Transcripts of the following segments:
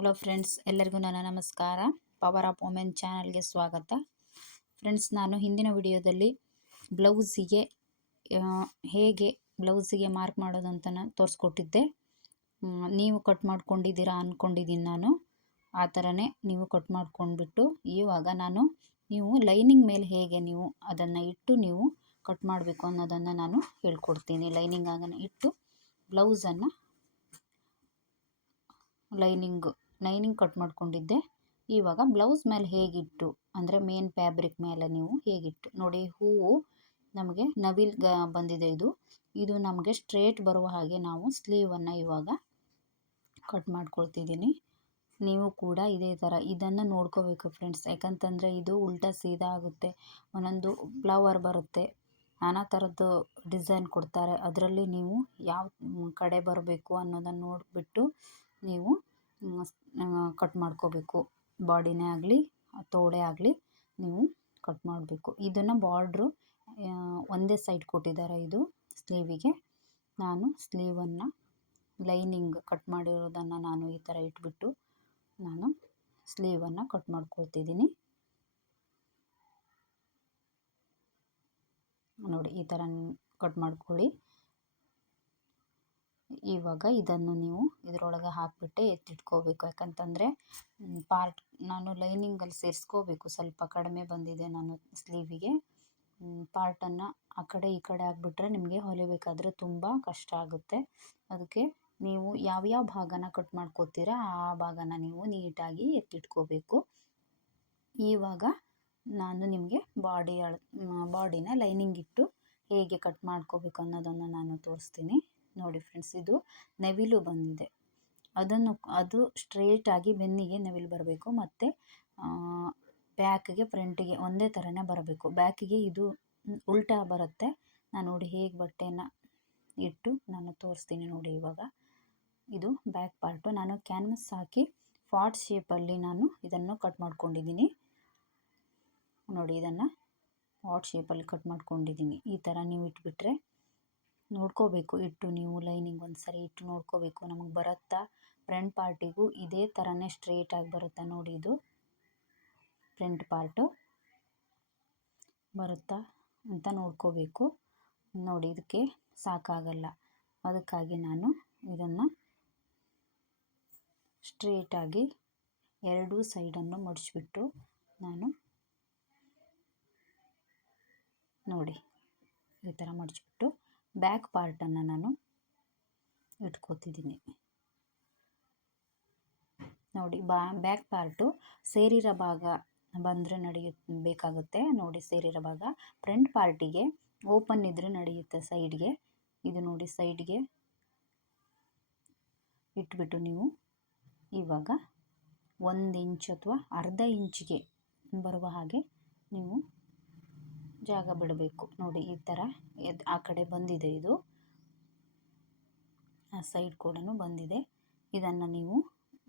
Hello friends ಎಲ್ಲರಿಗೂ ನನ್ನ ನಮಸ್ಕಾರ. ಪವರ್ ಆಫ್ ವುಮೆನ್ ಚಾನಲ್ಗೆ ಸ್ವಾಗತ. ಫ್ರೆಂಡ್ಸ್ ನಾನು ಹಿಂದಿನ ವಿಡಿಯೋದಲ್ಲಿ ಬ್ಲೌಸಿಗೆ ಹೇಗೆ ಬ್ಲೌಸಿಗೆ ಮಾರ್ಕ್ ಮಾಡೋದಂತ ತೋರಿಸ್ಕೊಟ್ಟಿದ್ದೆ. ನೀವು ಕಟ್ ಮಾಡ್ಕೊಂಡಿದ್ದೀರಾ ಅಂದ್ಕೊಂಡಿದ್ದೀನಿ ನಾನು. ಆ ಥರನೇ ನೀವು ಕಟ್ ಮಾಡ್ಕೊಂಡ್ಬಿಟ್ಟು ಇವಾಗ ನಾನು ನೀವು ಲೈನಿಂಗ್ ಮೇಲೆ ಹೇಗೆ ನೀವು ಅದನ್ನು ಇಟ್ಟು ನೀವು ಕಟ್ ಮಾಡಬೇಕು ಅನ್ನೋದನ್ನು ನಾನು ಹೇಳ್ಕೊಡ್ತೀನಿ. ಲೈನಿಂಗ್ ಆಗನ್ನು ಇಟ್ಟು ಬ್ಲೌಸನ್ನು ಲೈನಿಂಗ್ ಲೈನಿಂಗ್ ಕಟ್ ಮಾಡ್ಕೊಂಡಿದ್ದೆ. ಇವಾಗ ಬ್ಲೌಸ್ ಮೇಲೆ ಹೇಗಿಟ್ಟು, ಅಂದರೆ ಮೇನ್ ಫ್ಯಾಬ್ರಿಕ್ ಮೇಲೆ ನೀವು ಹೇಗಿಟ್ಟು. ನೋಡಿ, ಹೂವು ನಮಗೆ ನವಿಲ್ ಬಂದಿದೆ ಇದು. ಇದು ನಮಗೆ ಸ್ಟ್ರೇಟ್ ಬರುವ ಹಾಗೆ ನಾವು ಸ್ಲೀವನ್ನು ಇವಾಗ ಕಟ್ ಮಾಡ್ಕೊಳ್ತಿದ್ದೀನಿ. ನೀವು ಕೂಡ ಇದೇ ಥರ ಇದನ್ನು ನೋಡ್ಕೋಬೇಕು ಫ್ರೆಂಡ್ಸ್. ಯಾಕಂತಂದರೆ ಇದು ಉಲ್ಟಾ ಸೀದಾ ಆಗುತ್ತೆ. ಒಂದೊಂದು ಫ್ಲವರ್ ಬರುತ್ತೆ. ನಾನಾ ಥರದ್ದು ಡಿಸೈನ್ ಕೊಡ್ತಾರೆ. ಅದರಲ್ಲಿ ನೀವು ಯಾವ ಕಡೆ ಬರಬೇಕು ಅನ್ನೋದನ್ನು ನೋಡಿಬಿಟ್ಟು ನೀವು ಕಟ್ ಮಾಡ್ಕೋಬೇಕು. ಬಾಡಿನೇ ಆಗಲಿ, ತೋಡೆ ಆಗಲಿ ನೀವು ಕಟ್ ಮಾಡಬೇಕು. ಇದನ್ನು ಬಾರ್ಡ್ರು ಒಂದೇ ಸೈಡ್ ಕೊಟ್ಟಿದ್ದಾರೆ ಇದು ಸ್ಲೀವಿಗೆ ನಾನು ಸ್ಲೀವನ್ನು ಲೈನಿಂಗ್ ಕಟ್ ಮಾಡಿರೋದನ್ನು ನಾನು ಈ ಥರ ಇಟ್ಬಿಟ್ಟು ನಾನು ಸ್ಲೀವನ್ನು ಕಟ್ ಮಾಡ್ಕೊಳ್ತಿದ್ದೀನಿ. ನೋಡಿ, ಈ ಥರ ಕಟ್ ಮಾಡ್ಕೊಳ್ಳಿ. ಇವಾಗ ಇದನ್ನು ನೀವು ಇದರೊಳಗೆ ಹಾಕಿಬಿಟ್ಟೆ ಎತ್ತಿಟ್ಕೋಬೇಕು. ಯಾಕಂತಂದರೆ ಪಾರ್ಟ್ ನಾನು ಲೈನಿಂಗಲ್ಲಿ ಸೇರಿಸ್ಕೋಬೇಕು. ಸ್ವಲ್ಪ ಕಡಿಮೆ ಬಂದಿದೆ ನಾನು ಸ್ಲೀವಿಗೆ ಪಾರ್ಟನ್ನು ಆ ಕಡೆ ಈ ಕಡೆ ಹಾಕ್ಬಿಟ್ರೆ ನಿಮಗೆ ಹೊಲಿಬೇಕಾದ್ರೆ ತುಂಬ ಕಷ್ಟ ಆಗುತ್ತೆ. ಅದಕ್ಕೆ ನೀವು ಯಾವ್ಯಾವ ಭಾಗನ ಕಟ್ ಮಾಡ್ಕೋತೀರಾ, ಆ ಭಾಗನ ನೀವು ನೀಟಾಗಿ ಎತ್ತಿಟ್ಕೋಬೇಕು. ಇವಾಗ ನಾನು ನಿಮಗೆ ಬಾಡಿ ಬಾಡಿನ ಲೈನಿಂಗ್ ಇಟ್ಟು ಹೇಗೆ ಕಟ್ ಮಾಡ್ಕೋಬೇಕು ಅನ್ನೋದನ್ನು ನಾನು ತೋರಿಸ್ತೀನಿ. ನೋಡಿ ಫ್ರೆಂಡ್ಸ್ ಇದು ನವಿಲು ಬಂದಿದೆ. ಅದನ್ನು, ಅದು ಸ್ಟ್ರೇಟಾಗಿ ಬೆನ್ನಿಗೆ ನವಿಲು ಬರಬೇಕು, ಮತ್ತು ಬ್ಯಾಕ್ಗೆ ಫ್ರಂಟಿಗೆ ಒಂದೇ ಥರನೇ ಬರಬೇಕು. ಬ್ಯಾಕಿಗೆ ಇದು ಉಲ್ಟಾ ಬರುತ್ತೆ. ನಾನು ನೋಡಿ ಹೇಗೆ ಬಟ್ಟೆನ ಇಟ್ಟು ನಾನು ತೋರಿಸ್ತೀನಿ ನೋಡಿ ಇವಾಗ. ಇದು ಬ್ಯಾಕ್ ಪಾರ್ಟು ನಾನು ಕ್ಯಾನ್ವಸ್ ಹಾಕಿ ಫಾಟ್ ಶೇಪಲ್ಲಿ ನಾನು ಇದನ್ನು ಕಟ್ ಮಾಡ್ಕೊಂಡಿದ್ದೀನಿ. ನೋಡಿ ಇದನ್ನು ಫಾಟ್ ಶೇಪಲ್ಲಿ ಕಟ್ ಮಾಡ್ಕೊಂಡಿದ್ದೀನಿ. ಈ ಥರ ನೀವು ಇಟ್ಬಿಟ್ರೆ ನೋಡ್ಕೋಬೇಕು. ಇಟ್ಟು ನೀವು ಲೈನಿಂಗ್ ಒಂದು ಸರಿ ಇಟ್ಟು ನೋಡ್ಕೋಬೇಕು. ನಮಗೆ ಬರುತ್ತಾ? ಫ್ರಂಟ್ ಪಾರ್ಟಿಗೂ ಇದೇ ಥರನೇ ಸ್ಟ್ರೇಟಾಗಿ ಬರುತ್ತಾ ನೋಡಿ ಇದು? ಫ್ರಂಟ್ ಪಾರ್ಟು ಬರುತ್ತಾ ಅಂತ ನೋಡ್ಕೋಬೇಕು. ನೋಡಿ, ಇದಕ್ಕೆ ಸಾಕಾಗಲ್ಲ. ಅದಕ್ಕಾಗಿ ನಾನು ಇದನ್ನು ಸ್ಟ್ರೇಟಾಗಿ ಎರಡೂ ಸೈಡನ್ನು ಮಡಿಸ್ಬಿಟ್ಟು ನಾನು ನೋಡಿ, ಈ ಥರ ಮಡಿಸ್ಬಿಟ್ಟು ಬ್ಯಾಕ್ ಪಾರ್ಟನ್ನು ನಾನು ಇಟ್ಕೋತಿದ್ದೀನಿ. ನೋಡಿ, ಬಾ ಬ್ಯಾಕ್ ಪಾರ್ಟು ಸೇರಿರೋ ಭಾಗ ಬಂದರೆ ನಡೆಯಬೇಕಾಗುತ್ತೆ ನೋಡಿ, ಸೇರಿರೋ ಭಾಗ ಫ್ರಂಟ್ ಪಾರ್ಟಿಗೆ ಓಪನ್ ಇದ್ದರೆ ನಡೆಯುತ್ತೆ ಸೈಡ್ಗೆ ಇದು ನೋಡಿ ಸೈಡ್ಗೆ ಇಟ್ಬಿಟ್ಟು ನೀವು ಇವಾಗ ಒಂದು ಇಂಚ್ ಅಥವಾ ಅರ್ಧ ಇಂಚಿಗೆ ಬರುವ ಹಾಗೆ ನೀವು ಜಾಗ ಬಿಡಬೇಕು. ನೋಡಿ ಈ ಥರ ಎದ್ ಆ ಕಡೆ ಬಂದಿದೆ ಇದು. ಆ ಸೈಡ್ ಕೂಡ ಬಂದಿದೆ. ಇದನ್ನು ನೀವು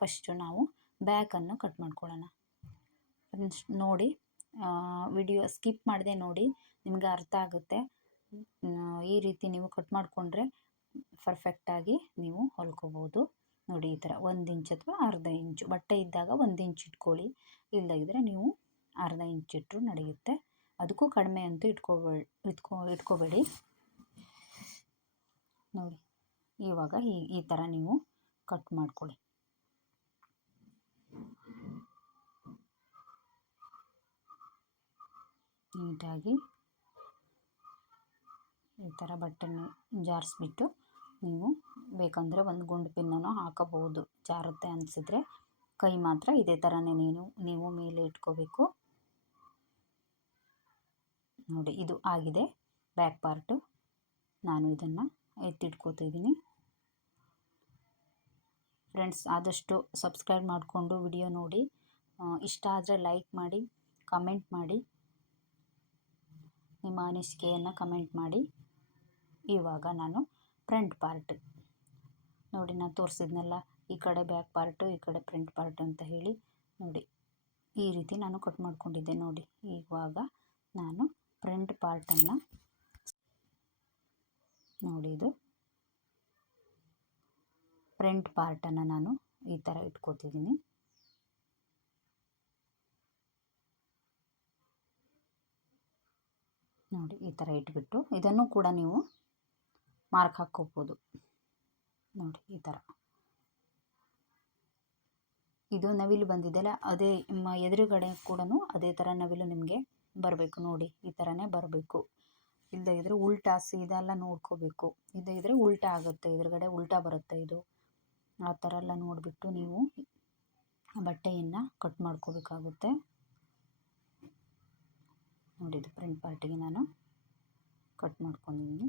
ಫಸ್ಟು ನಾವು ಬ್ಯಾಕನ್ನು ಕಟ್ ಮಾಡ್ಕೊಳ್ಳೋಣ. ನೋಡಿ ವಿಡಿಯೋ ಸ್ಕಿಪ್ ಮಾಡಿದೆ ನೋಡಿ ನಿಮಗೆ ಅರ್ಥ ಆಗುತ್ತೆ. ಈ ರೀತಿ ನೀವು ಕಟ್ ಮಾಡಿಕೊಂಡ್ರೆ ಪರ್ಫೆಕ್ಟಾಗಿ ನೀವು ಹೊಲ್ಕೋಬೋದು. ನೋಡಿ ಈ ಥರ ಒಂದು ಇಂಚ್ ಅಥವಾ ಅರ್ಧ ಇಂಚು ಬಟ್ಟೆ ಇದ್ದಾಗ ಒಂದು ಇಂಚ್ ಇಟ್ಕೊಳ್ಳಿ. ಇಲ್ಲದಿದ್ದರೆ ನೀವು ಅರ್ಧ ಇಂಚ್ ಇಟ್ಟರು ನಡೆಯುತ್ತೆ. ಅದಕ್ಕೂ ಕಡಿಮೆ ಅಂತೂ ಇಟ್ಕೋಬೇಡಿ ಇಟ್ಕೊ, ಇಟ್ಕೋಬೇಡಿ. ನೋಡಿ, ಇವಾಗ ಈ ಈ ಥರ ನೀವು ಕಟ್ ಮಾಡ್ಕೊಳ್ಳಿ. ನೀಟಾಗಿ ಈ ಥರ ಬಟ್ಟೆನ ಜಾರಿಸ್ಬಿಟ್ಟು ನೀವು ಬೇಕಂದರೆ ಒಂದು ಗುಂಡು ಪಿನ್ನನ್ನು ಹಾಕಬಹುದು. ಜಾರುತ್ತೆ ಅನಿಸಿದ್ರೆ ಕೈ ಮಾತ್ರ ಇದೇ ಥರನೇ ನೀನು, ನೀವು ಮೇಲೆ ಇಟ್ಕೋಬೇಕು. ನೋಡಿ, ಇದು ಆಗಿದೆ. Back part. ನಾನು ಇದನ್ನು ಎತ್ತಿಟ್ಕೋತಿದ್ದೀನಿ ಫ್ರೆಂಡ್ಸ್, ಆದಷ್ಟು ಸಬ್ಸ್ಕ್ರೈಬ್ ಮಾಡಿಕೊಂಡು ವಿಡಿಯೋ ನೋಡಿ. ಇಷ್ಟ ಆದರೆ ಲೈಕ್ ಮಾಡಿ, ಕಮೆಂಟ್ ಮಾಡಿ. ನಿಮ್ಮ ಅನಿಸಿಕೆಯನ್ನು ಕಮೆಂಟ್ ಮಾಡಿ. ಇವಾಗ ನಾನು ಫ್ರಂಟ್ ಪಾರ್ಟ್. ನೋಡಿ, ನಾನು ತೋರಿಸಿದ್ನಲ್ಲ, ಈ ಕಡೆ ಬ್ಯಾಕ್ ಪಾರ್ಟು, ಈ ಕಡೆ ಫ್ರಂಟ್ ಪಾರ್ಟ್ ಅಂತ ಹೇಳಿ. ನೋಡಿ, ಈ ರೀತಿ ನಾನು ಕಟ್ ಮಾಡ್ಕೊಂಡಿದ್ದೆ. ನೋಡಿ, ಇವಾಗ ನಾನು ಫ್ರಂಟ್ ಪಾರ್ಟನ್ನು ನೋಡಿ ಇದು. ಫ್ರಂಟ್ ಪಾರ್ಟನ್ನು ನಾನು ಈ ಥರ ಇಟ್ಕೋತಿದ್ದೀನಿ. ನೋಡಿ, ಈ ಥರ ಇಟ್ಬಿಟ್ಟು ಇದನ್ನು ಕೂಡ ನೀವು ಮಾರ್ಕ್ ಹಾಕ್ಕೋಬೋದು. ನೋಡಿ, ಈ ಥರ. ಇದು ನವಿಲು ಬಂದಿದೆಯಲ್ಲ, ಅದೇ ಎದುರುಗಡೆ ಕೂಡ ಅದೇ ಥರ ನವಿಲು ನಿಮಗೆ ಬರಬೇಕು ನೋಡಿ, ಈ ಥರನೇ ಬರಬೇಕು. ಇಲ್ಲದೇ ಇದ್ದರೆ ಉಲ್ಟಾ ಸೀದೆಲ್ಲ ನೋಡ್ಕೋಬೇಕು. ಇಲ್ಲದೇ ಇದ್ದರೆ ಉಲ್ಟಾ ಆಗುತ್ತೆ, ಎದುರುಗಡೆ ಉಲ್ಟಾ ಬರುತ್ತೆ ಇದು. ಆ ಥರ ಎಲ್ಲ ನೋಡಿಬಿಟ್ಟು ನೀವು ಬಟ್ಟೆಯನ್ನು ಕಟ್ ಮಾಡ್ಕೋಬೇಕಾಗುತ್ತೆ. ನೋಡಿ ಫ್ರಂಟ್ ಪಾರ್ಟಿಗೆ ನಾನು ಕಟ್ ಮಾಡ್ಕೊಂಡಿದ್ದೀನಿ.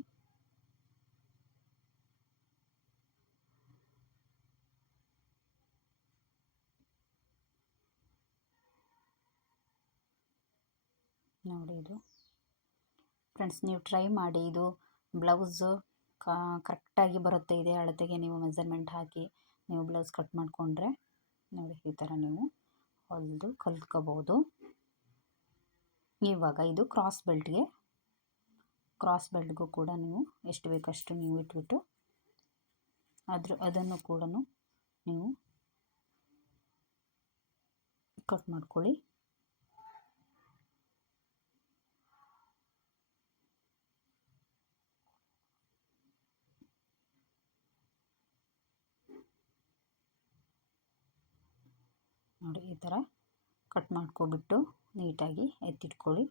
ನೋಡಿ ಇದು. ಫ್ರೆಂಡ್ಸ್ ನೀವು ಟ್ರೈ ಮಾಡಿ ಇದು ಬ್ಲೌಸು ಕರೆಕ್ಟಾಗಿ ಬರುತ್ತೆ ಇದೆ ಅಳತೆಗೆ ನೀವು ಮೆಸರ್ಮೆಂಟ್ ಹಾಕಿ ನೀವು ಬ್ಲೌಸ್ ಕಟ್ ಮಾಡಿಕೊಂಡ್ರೆ. ನೋಡಿ ಈ ಥರ ನೀವು ಹೊಲಿದು ಕಲ್ತ್ಕೋಬೋದು. ಇವಾಗ ಇದು ಕ್ರಾಸ್ ಬೆಲ್ಟ್ಗೆ ಕ್ರಾಸ್ ಬೆಲ್ಟ್ಗೂ ಕೂಡ ನೀವು ಎಷ್ಟು ಬೇಕಷ್ಟು ನೀವು ಇಟ್ಬಿಟ್ಟು ಅದ್ರ, ಅದನ್ನು ಕೂಡ ನೀವು ಕಟ್ ಮಾಡ್ಕೊಳ್ಳಿ ನೋಡಿ ಈ ಥರ ಕಟ್ ಮಾಡ್ಕೊಬಿಟ್ಟು ನೀಟಾಗಿ ಎತ್ತಿಟ್ಕೊಳ್ಳಿ.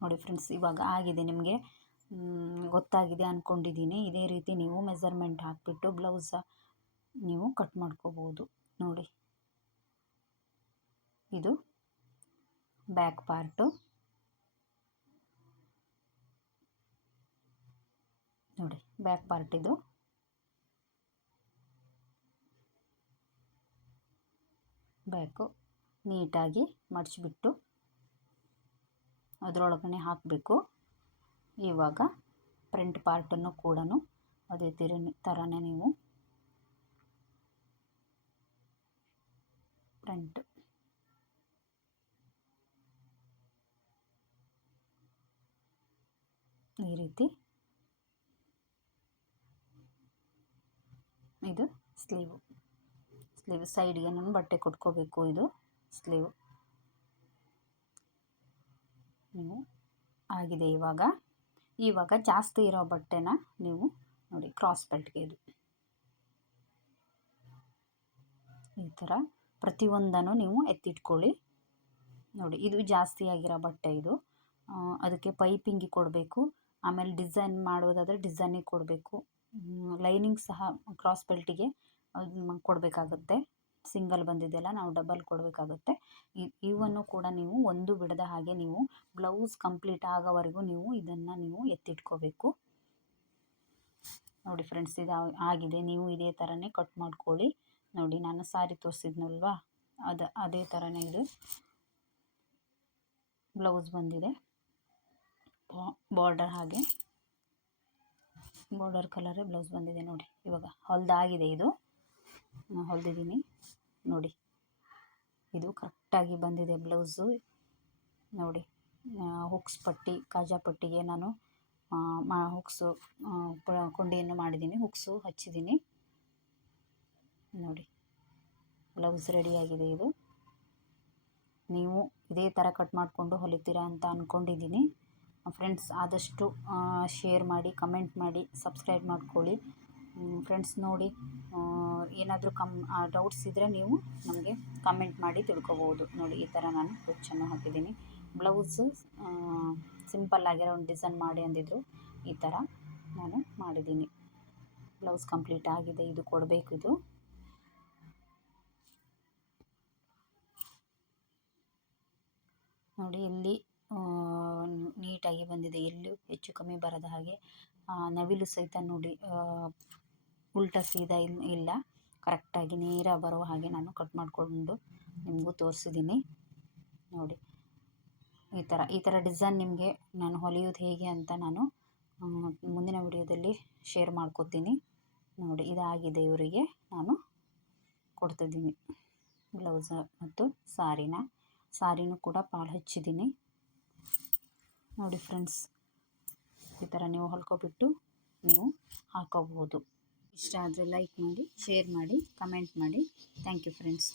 ನೋಡಿ ಫ್ರೆಂಡ್ಸ್, ಇವಾಗ ಆಗಿದೆ ನಿಮಗೆ. ಗೊತ್ತಾಗಿದೆ ಅಂದ್ಕೊಂಡಿದ್ದೀನಿ ಇದೇ ರೀತಿ ನೀವು ಮೆಸರ್ಮೆಂಟ್ ಹಾಕಿಬಿಟ್ಟು ಬ್ಲೌಸ ನೀವು ಕಟ್ ಮಾಡ್ಕೋಬೋದು. ನೋಡಿ. ಇದು ಬ್ಯಾಕ್ ಪಾರ್ಟು. ನೋಡಿ, ಬ್ಯಾಕ್ ಪಾರ್ಟ್ ಇದು. ಬ್ಯಾಕು ನೀಟಾಗಿ ಮಡಚಿಬಿಟ್ಟು ಅದರೊಳಗನೆ ಹಾಕಬೇಕು. ಇವಾಗ ಫ್ರಂಟ್ ಪಾರ್ಟನ್ನು ಕೂಡ ಅದೇ ತೀರ ಥರನೇ ನೀವು ಫ್ರಂಟ್ ಈ ರೀತಿ ಇದು ಸ್ಲೀವು. ಸ್ಲೀವ್, ಸೈಡ್ಗೆ ನಾನು ಬಟ್ಟೆ ಕೊಟ್ಕೋಬೇಕು ಇದು, ಸ್ಲೀವ್. ನೀವು ಆಗಿದೆ ಇವಾಗ. ಇವಾಗ ಜಾಸ್ತಿ ಇರೋ ಬಟ್ಟೆನ ನೀವು ನೋಡಿ ಕ್ರಾಸ್ ಬೆಲ್ಟ್ಗೆ ಇದು. ಈ ಥರ ಪ್ರತಿಯೊಂದನ್ನು ನೀವು ಎತ್ತಿಟ್ಕೊಳ್ಳಿ. ನೋಡಿ, ಇದು ಜಾಸ್ತಿ ಆಗಿರೋ ಬಟ್ಟೆ ಇದು. ಅದಕ್ಕೆ ಪೈಪಿಂಗಿ ಕೊಡಬೇಕು. ಆಮೇಲೆ ಡಿಸೈನ್ ಮಾಡೋದಾದರೆ ಡಿಸೈನಿಗೆ ಕೊಡಬೇಕು. ಲೈನಿಂಗ್ ಸಹ ಕ್ರಾಸ್ ಬೆಲ್ಟಿಗೆ ಕೊಡಬೇಕಾಗುತ್ತೆ. ಸಿಂಗಲ್ ಬಂದಿದೆಯಲ್ಲ, ನಾವು ಡಬಲ್ ಕೊಡಬೇಕಾಗುತ್ತೆ. ಇವನ್ನು ಕೂಡ ನೀವು ಒಂದು ಬಿಡದ ಹಾಗೆ ನೀವು ಬ್ಲೌಸ್ ಕಂಪ್ಲೀಟ್ ಆಗೋವರೆಗೂ ನೀವು ಇದನ್ನು ನೀವು ಎತ್ತಿಟ್ಕೋಬೇಕು. ನೋಡಿ ಫ್ರೆಂಡ್ಸ್, ಇದು ಆಗಿದೆ. ನೀವು ಇದೇ ಥರನೇ ಕಟ್ ಮಾಡ್ಕೊಳ್ಳಿ. ನೋಡಿ, ನಾನು ಸಾರಿ ತೋರಿಸಿದ್ನಲ್ವಾ? ಅದು, ಅದೇ ಥರನೇ ಇದು ಬ್ಲೌಸ್ ಬಂದಿದೆ. ಬಾರ್ಡರ್ ಹಾಗೆ. ಬಾರ್ಡರ್ ಕಲರೇ ಬ್ಲೌಸ್ ಬಂದಿದೆ ನೋಡಿ. ಇವಾಗ ಹೊಲ್ದಾಗಿದೆ ಇದು. ಹೊಲ್ದಿದ್ದೀನಿ. ನೋಡಿ, ಇದು ಕರೆಕ್ಟಾಗಿ ಬಂದಿದೆ ಬ್ಲೌಸು. ನೋಡಿ ಹುಕ್ಸ್ ಪಟ್ಟಿ, ಕಾಜಾ ಪಟ್ಟಿಗೆ ನಾನು ಮಾ, ಹುಕ್ಸು ಕೊಂಡಿಯನ್ನು ಮಾಡಿದ್ದೀನಿ, ಹುಕ್ಸು ಹಚ್ಚಿದ್ದೀನಿ. ನೋಡಿ, ಬ್ಲೌಸ್ ರೆಡಿಯಾಗಿದೆ ಇದು. ನೀವು ಇದೇ ಥರ ಕಟ್ ಮಾಡಿಕೊಂಡು ಹೊಲಿತೀರಾ ಅಂತ ಅಂದ್ಕೊಂಡಿದ್ದೀನಿ ಫ್ರೆಂಡ್ಸ್ ಆದಷ್ಟು ಶೇರ್ ಮಾಡಿ ಕಮೆಂಟ್ ಮಾಡಿ ಸಬ್ಸ್ಕ್ರೈಬ್ ಮಾಡ್ಕೊಳ್ಳಿ. ಫ್ರೆಂಡ್ಸ್ ನೋಡಿ ಏನಾದರೂ ಕಮ್ ಡೌಟ್ಸ್ ಇದ್ದರೆ ನೀವು ನಮಗೆ ಕಮೆಂಟ್ ಮಾಡಿ ತಿಳ್ಕೊಬೋದು. ನೋಡಿ, ಈ ಥರ ನಾನು ಕುಚ್ಚನ್ನು ಹಾಕಿದ್ದೀನಿ. ಬ್ಲೌಸು ಸಿಂಪಲ್ ಆಗಿರೋ ಒಂದು ಡಿಸೈನ್ ಮಾಡಿ ಅಂದಿದ್ರು ಈ ಥರ ನಾನು ಮಾಡಿದ್ದೀನಿ. ಬ್ಲೌಸ್ ಕಂಪ್ಲೀಟ್ ಆಗಿದೆ, ಇದು ಕೊಡಬೇಕು ಇದು. ನೋಡಿ, ಇಲ್ಲಿ ನೀಟಾಗಿ ಬಂದಿದೆ. ಎಲ್ಲೂ ಹೆಚ್ಚು ಕಮ್ಮಿ ಬರದ ಹಾಗೆ ನವಿಲು ಸಹಿತ ನೋಡಿ ಉಲ್ಟಾ ಸೀದಾ ಇಲ್ಲ. ಕರೆಕ್ಟಾಗಿ ನೇರ ಬರೋ ಹಾಗೆ ನಾನು ಕಟ್ ಮಾಡಿಕೊಂಡು ನಿಮಗೂ ತೋರಿಸಿದ್ದೀನಿ ನೋಡಿ. ಈ ಥರ ಈ ಥರ ಡಿಸೈನ್ ನಿಮಗೆ ನಾನು ಹೊಲಿಯೋದು ಹೇಗೆ ಅಂತ ನಾನು ಮುಂದಿನ ವಿಡಿಯೋದಲ್ಲಿ ಶೇರ್ ಮಾಡ್ಕೋತೀನಿ. ನೋಡಿ, ಇದಾಗಿದೆ ಇವರಿಗೆ ನಾನು ಕೊಡ್ತಿದ್ದೀನಿ ಬ್ಲೌಸ ಮತ್ತು ಸಾರಿನ ಸಾರಿನೂ ಕೂಡ ಪಾಳು ಹಚ್ಚಿದ್ದೀನಿ ನೋಡಿ ಫ್ರೆಂಡ್ಸ್ ಈ ಥರ ನೀವು ಹೊಲ್ಕೊಬಿಟ್ಟು ನೀವು ಹಾಕೋಬಹುದು. ಇಷ್ಟ ಆದರೆ ಲೈಕ್ ಮಾಡಿ ಶೇರ್ ಮಾಡಿ ಕಮೆಂಟ್ ಮಾಡಿ. Thank you friends